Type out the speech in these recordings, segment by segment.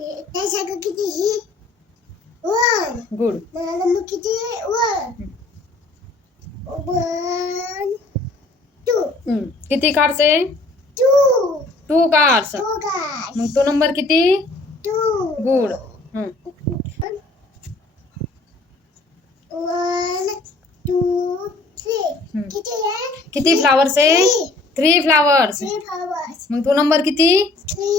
त्याच्या किती ही one good. मला मग किती वन वन टू किती कार्ड्स आहे? Two 2 cards. टू गाइस मग तो नंबर किती? Two good. One two three किती आहे? किती फ्लावर्स आहे? 3 फ्लावर्स. थ्री फ्लावर्स मग तो नंबर किती? Three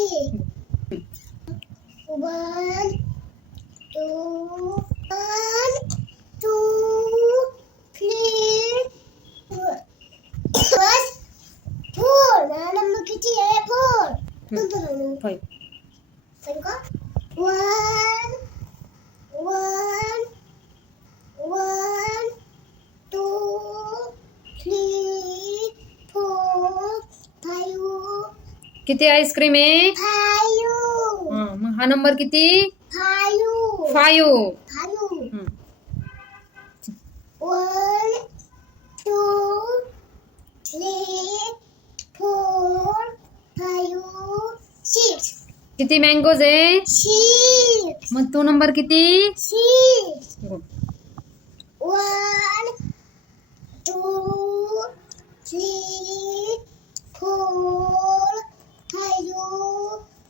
one two three four मला नंबर किती आहे? Four 5. One one one two three four five किती आईस्क्रीम आहे? फाइव मग हा नंबर किती? Five 5. Five one two three four five six किती मँगोज आहे? सिक्स मग तो नंबर किती? Six good. One two three four five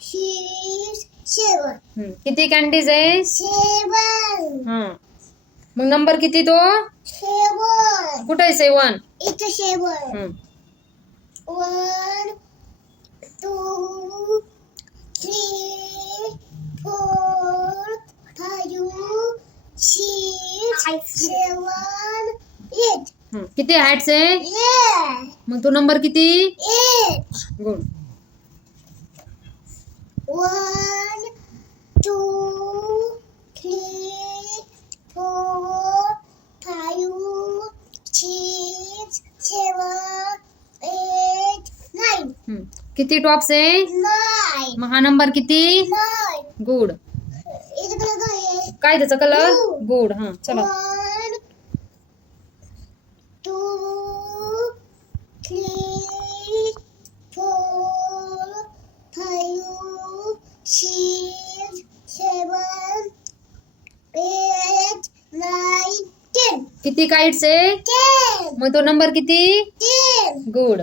six seven किती कॅन्डीज आहे? सेवन मग नंबर किती तो? सेवन कुठे आहे 7? इथं seven one two three four five six seven eight किती हॅट्स आहे? मग तो नंबर किती? Eight good. One two three four five six seven eight nine किती टॉप्स आहे? नाइन मग हा नंबर किती? Nine good. इथं कलर काय आहे? काय त्याचा कलर? Blue. गुड. चला. One two three four five six seven eight nine ten किती काइट्स आहे? टेन मग तो नंबर किती? Ten good.